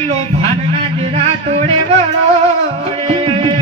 લો ભાગના ડેરા તોડે વળોડે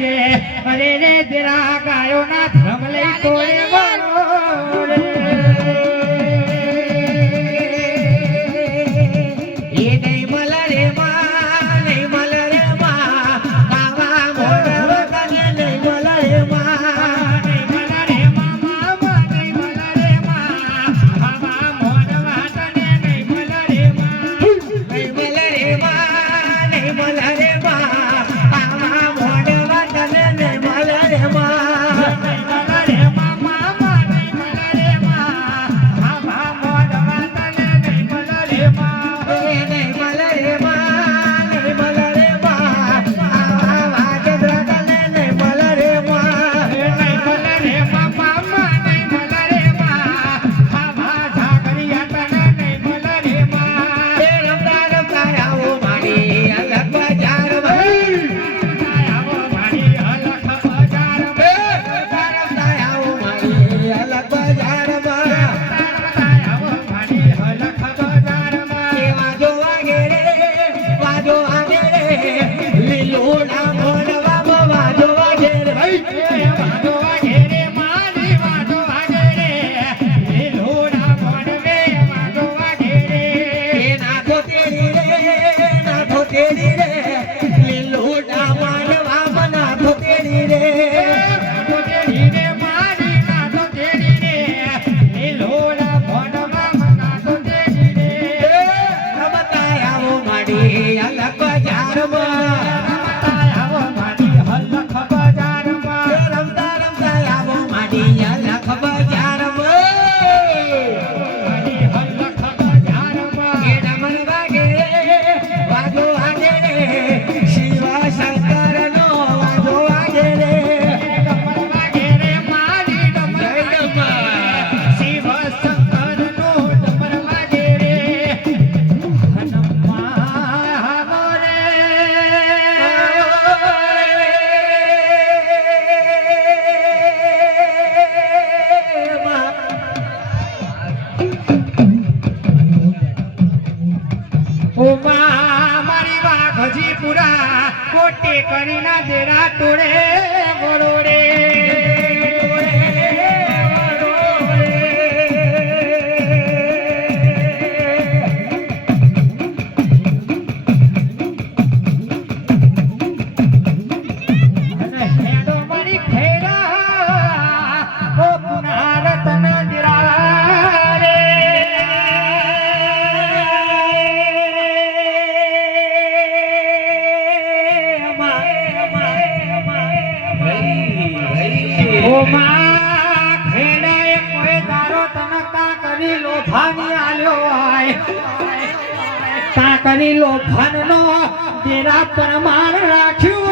જે અરે રે તેરા ગાયો ના ધ્રમ લઈ તોડે ગોપા મારી વાઘ હજી પૂરા કોટે કરીને દેરા તોડે ગોરોડે માં ખેડાએ કોઈ દારો તનકા કરી લોફાની આલ્યો આય. તા કરી લોફાનનો તેરા પરમાર રાખ્યું.